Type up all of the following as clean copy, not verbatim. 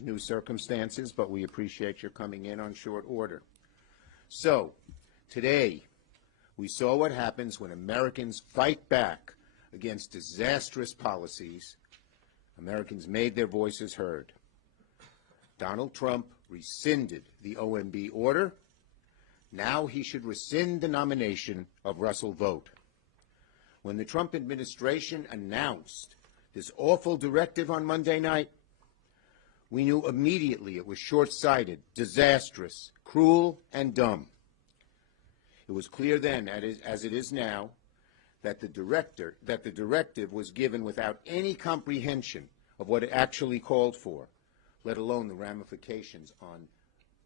of new circumstances, but we appreciate your coming in on short order. So, today, we saw what happens when Americans fight back against disastrous policies. Americans made their voices heard. Donald Trump rescinded the OMB order. Now he should rescind the nomination of Russell Vought. When the Trump administration announced this awful directive on Monday night, we knew immediately it was short-sighted, disastrous, cruel, and dumb. It was clear then, as it is now, that the directive was given without any comprehension of what it actually called for, let alone the ramifications on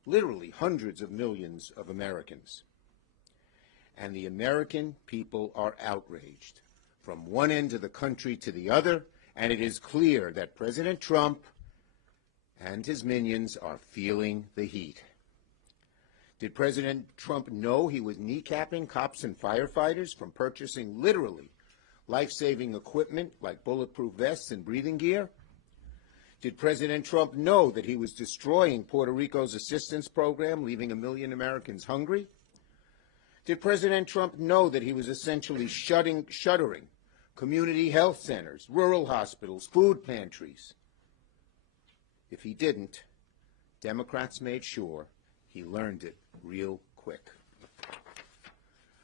literally hundreds of millions of Americans. And the American people are outraged from one end of the country to the other, and it is clear that President Trump and his minions are feeling the heat. Did President Trump know he was kneecapping cops and firefighters from purchasing literally life-saving equipment like bulletproof vests and breathing gear? Did President Trump know that he was destroying Puerto Rico's assistance program, leaving 1 million Americans hungry? Did President Trump know that he was essentially shuttering community health centers, rural hospitals, food pantries? If he didn't, Democrats made sure he learned it real quick.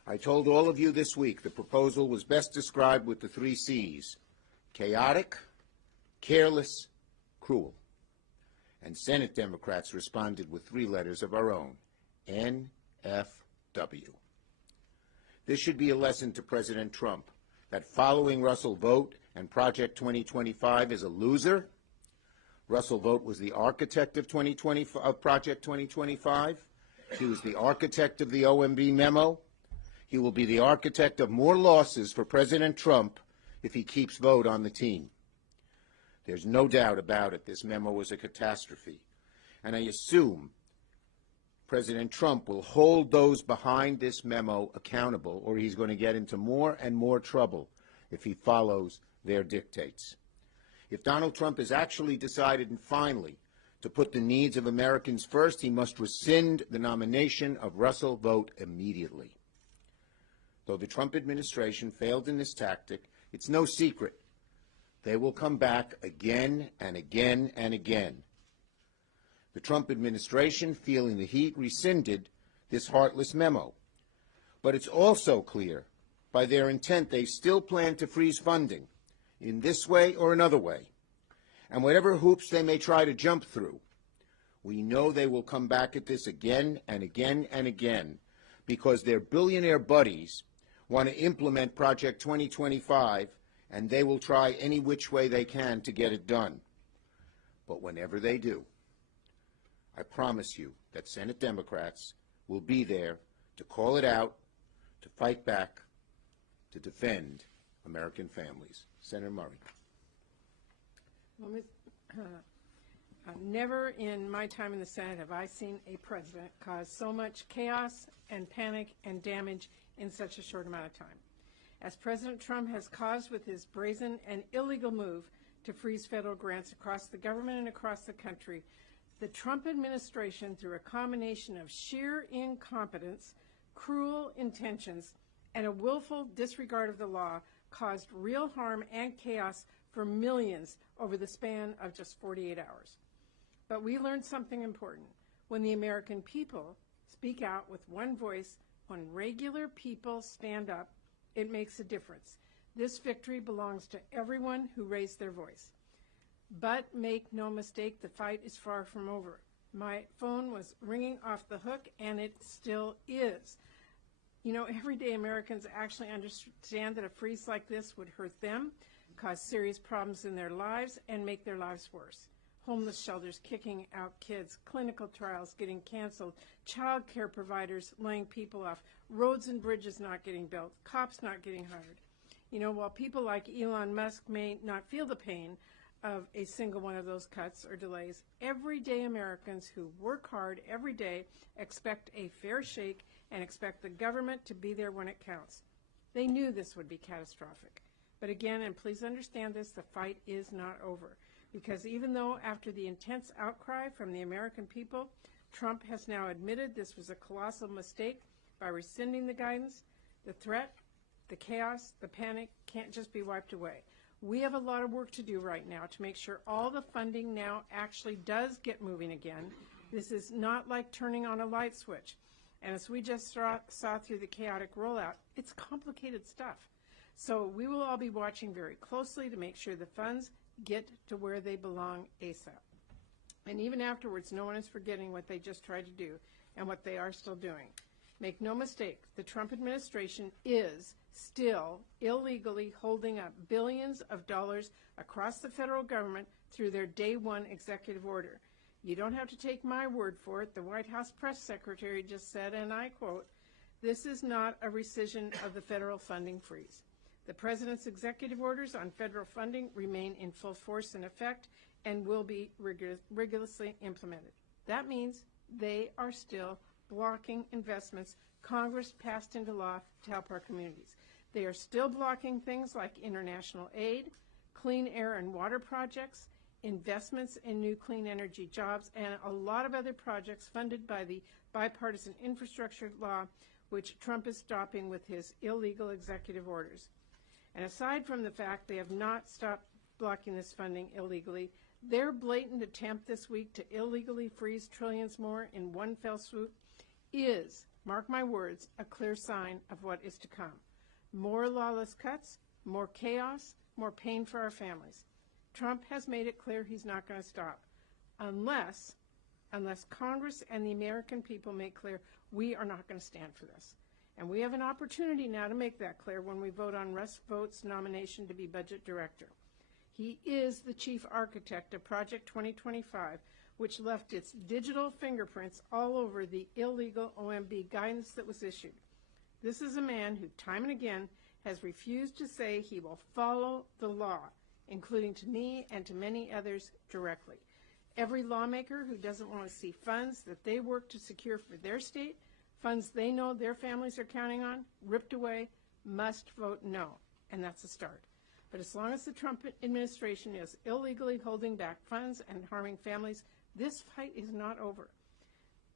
I told all of you this week the proposal was best described with the 3 C's: chaotic, careless, cruel. And Senate Democrats responded with 3 letters of our own: NFW. This should be a lesson to President Trump that following Russell Vought and Project 2025 is a loser. Russell Vought was the architect of Project 2025. He was the architect of the OMB memo. He will be the architect of more losses for President Trump if he keeps Vought on the team. There's no doubt about it. This memo was a catastrophe. And I assume President Trump will hold those behind this memo accountable, or he's going to get into more and more trouble if he follows their dictates. If Donald Trump has actually decided, and finally, to put the needs of Americans first, he must rescind the nomination of Russell Vought immediately. Though the Trump administration failed in this tactic, it's no secret they will come back again and again and again. The Trump administration, feeling the heat, rescinded this heartless memo. But it's also clear by their intent they still plan to freeze funding in this way or another way. And whatever hoops they may try to jump through, we know they will come back at this again and again and again because their billionaire buddies want to implement Project 2025, and they will try any which way they can to get it done. But whenever they do, I promise you that Senate Democrats will be there to call it out, to fight back, to defend American families. Senator Murray. Well, never in my time in the Senate have I seen a president cause so much chaos and panic and damage in such a short amount of time. As President Trump has caused with his brazen and illegal move to freeze federal grants across the government and across the country, the Trump administration, through a combination of sheer incompetence, cruel intentions, and a willful disregard of the law, caused real harm and chaos for millions over the span of just 48 hours. But we learned something important. When the American people speak out with one voice, when regular people stand up, it makes a difference. This victory belongs to everyone who raised their voice. But make no mistake, the fight is far from over. My phone was ringing off the hook, and it still is. You know, everyday Americans actually understand that a freeze like this would hurt them, cause serious problems in their lives, and make their lives worse. Homeless shelters kicking out kids, clinical trials getting canceled, child care providers laying people off, roads and bridges not getting built, cops not getting hired. You know, while people like Elon Musk may not feel the pain of a single one of those cuts or delays, everyday Americans who work hard every day expect a fair shake and expect the government to be there when it counts. They knew this would be catastrophic. But again, and please understand this, the fight is not over. Because even though after the intense outcry from the American people, Trump has now admitted this was a colossal mistake by rescinding the guidance, the threat, the chaos, the panic can't just be wiped away. We have a lot of work to do right now to make sure all the funding now actually does get moving again. This is not like turning on a light switch. And as we just saw through the chaotic rollout, it's complicated stuff. So we will all be watching very closely to make sure the funds get to where they belong ASAP. And even afterwards, no one is forgetting what they just tried to do and what they are still doing. Make no mistake, the Trump administration is still illegally holding up billions of dollars across the federal government through their day one executive order. You don't have to take my word for it. The White House press secretary just said, and I quote, "This is not a rescission of the federal funding freeze. The president's executive orders on federal funding remain in full force and effect and will be rigorously implemented." That means they are still blocking investments Congress passed into law to help our communities. They are still blocking things like international aid, clean air and water projects, investments in new clean energy jobs, and a lot of other projects funded by the bipartisan infrastructure law, which Trump is stopping with his illegal executive orders. And aside from the fact they have not stopped blocking this funding illegally, their blatant attempt this week to illegally freeze trillions more in one fell swoop is, mark my words, a clear sign of what is to come. More lawless cuts, more chaos, more pain for our families. Trump has made it clear he's not going to stop unless Congress and the American people make clear we are not going to stand for this. And we have an opportunity now to make that clear when we vote on Russ Vought's nomination to be budget director. He is the chief architect of Project 2025, which left its digital fingerprints all over the illegal OMB guidance that was issued. This is a man who time and again has refused to say he will follow the law, including to me and to many others directly. Every lawmaker who doesn't want to see funds that they work to secure for their state, funds they know their families are counting on, ripped away, must vote no, and that's a start. But as long as the Trump administration is illegally holding back funds and harming families, this fight is not over.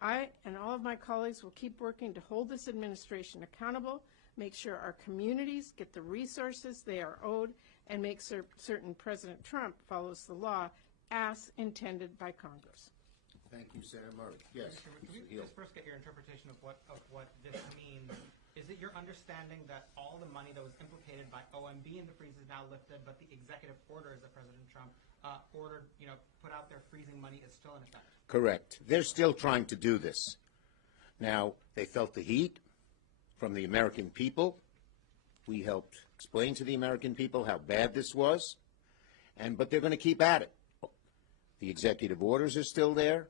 I and all of my colleagues will keep working to hold this administration accountable, make sure our communities get the resources they are owed, and make certain President Trump follows the law as intended by Congress. Thank you, Senator Murray. Yes. Can we just first get your interpretation of what this means? Is it your understanding that all the money that was implicated by OMB in the freeze is now lifted, but the executive orders that President Trump put out there freezing money is still in effect? Correct. They're still trying to do this. Now, they felt the heat from the American people. We helped explain to the American people how bad this was, but they're going to keep at it. The executive orders are still there.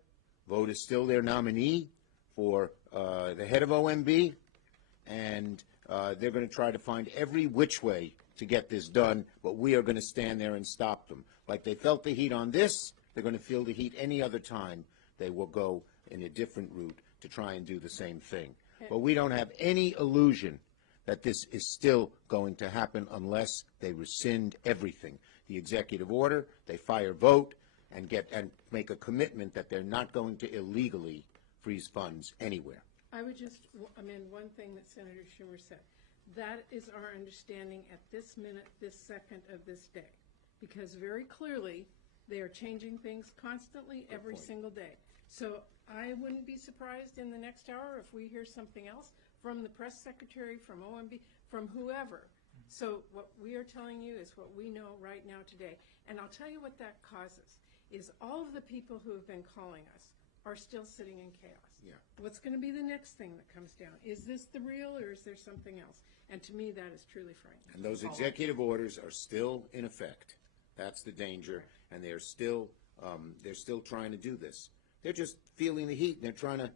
Vote is still their nominee for the head of OMB, and they're going to try to find every which way to get this done, but we are going to stand there and stop them. Like they felt the heat on this, they're going to feel the heat any other time. They will go in a different route to try and do the same thing. But we don't have any illusion that this is still going to happen unless they rescind everything. The executive order, they fire vote, and make a commitment that they're not going to illegally freeze funds anywhere. I would just amend one thing that Senator Schumer said. That is our understanding at this minute, this second of this day. Because very clearly, they are changing things constantly every single day. So I wouldn't be surprised in the next hour if we hear something else from the press secretary, from OMB, from whoever. So what we are telling you is what we know right now today. And I'll tell you what that causes, is all of the people who have been calling us are still sitting in chaos. Yeah. What's going to be the next thing that comes down? Is this the real or is there something else? And to me, that is truly frightening. And those executive orders are still in effect. That's the danger, and they're still trying to do this. They're just feeling the heat, and they're trying to,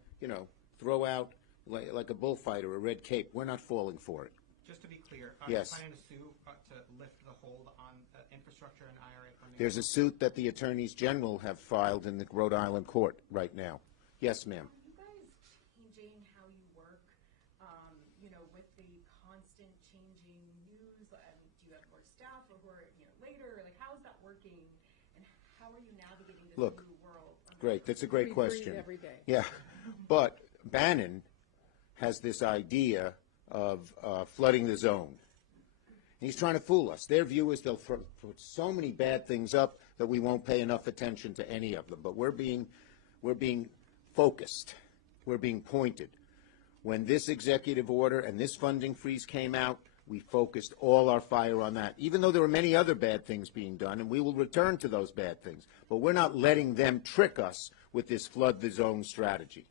throw out like a bullfighter a red cape. We're not falling for it. Just to be clear, are Yes. you planning to sue to lift the hold on infrastructure and IRA funding? There's a suit that the attorneys general have filed in the Rhode Island court right now. Yes, ma'am. Are you guys changing how you work, with the constant changing news? Do you have more staff or who are, later? Like, how is that working? And how Look, new world. great, that's a great We question. breathe every day. Yeah, but Bannon has this idea of flooding the zone. And he's trying to fool us. Their view is they'll put so many bad things up that we won't pay enough attention to any of them. But we're being focused. We're being pointed. When this executive order and this funding freeze came out, we focused all our fire on that, even though there were many other bad things being done, and we will return to those bad things. But we're not letting them trick us with this flood the zone strategy.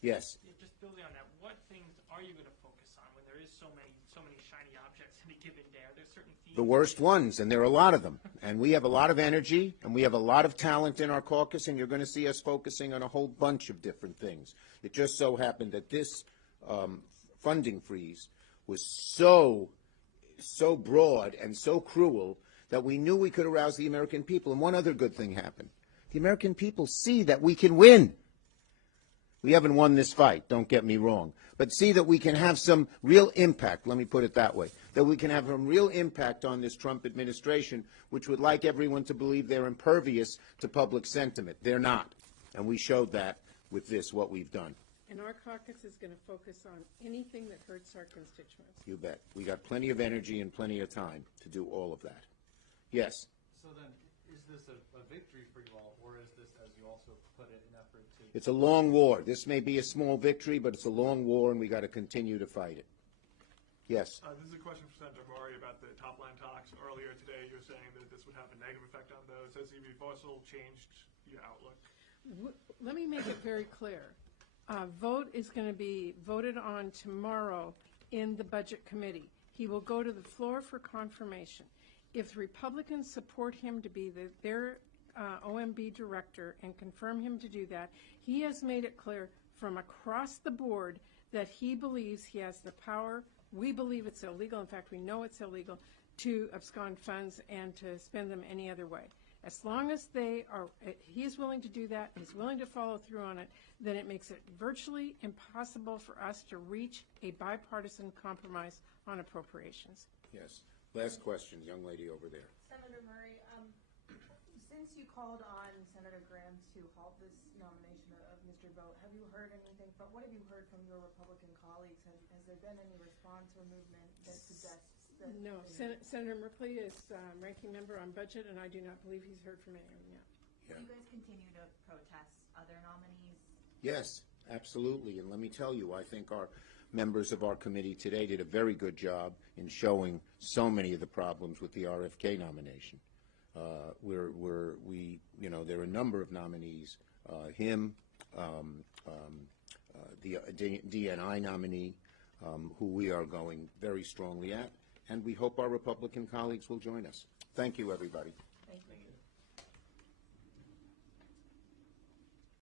Yes? Yeah, just building on that, what things are you going to focus on when there is so many shiny objects in a given day? Are there certain themes? The worst ones, and there are a lot of them. And we have a lot of energy, and we have a lot of talent in our caucus, and you're going to see us focusing on a whole bunch of different things. It just so happened that this funding freeze was so broad and so cruel that we knew we could arouse the American people. And one other good thing happened. The American people see that we can win. We haven't won this fight, don't get me wrong, but see that we can have some real impact, let me put it that way, that we can have some real impact on this Trump administration, which would like everyone to believe they're impervious to public sentiment. They're not. And we showed that with this, what we've done. And our caucus is going to focus on anything that hurts our constituents. You bet. We got plenty of energy and plenty of time to do all of that. Yes? So then, is this a victory for you all, or is this, as you also put it, an effort to... It's a long war. This may be a small victory, but it's a long war, and we got to continue to fight it. Yes? This is a question for Senator Murray about the top-line talks. Earlier today, you were saying that this would have a negative effect on those. Has the reversal changed your outlook? Let me make it very clear. Vote is going to be voted on tomorrow in the Budget Committee. He will go to the floor for confirmation. If the Republicans support him to be their OMB director and confirm him to do that, he has made it clear from across the board that he believes he has the power. We believe it's illegal. In fact, we know it's illegal to abscond funds and to spend them any other way. As long as he is willing to do that, he's willing to follow through on it, then it makes it virtually impossible for us to reach a bipartisan compromise on appropriations. Yes. Last question, young lady over there. Senator Murray, since you called on Senator Graham to halt this nomination of Mr. Vogt, have you heard anything? But what have you heard from your Republican colleagues? Has there been any response or movement that suggests that? No, Senator Merkley is ranking member on budget, and I do not believe he's heard from anyone yet. Yeah. Do you guys continue to protest other nominees? Yes, absolutely. And let me tell you, I think our members of our committee today did a very good job in showing so many of the problems with the RFK nomination. There are a number of nominees, him, the DNI nominee, who we are going very strongly at, and we hope our Republican colleagues will join us. Thank you, everybody. Thank you.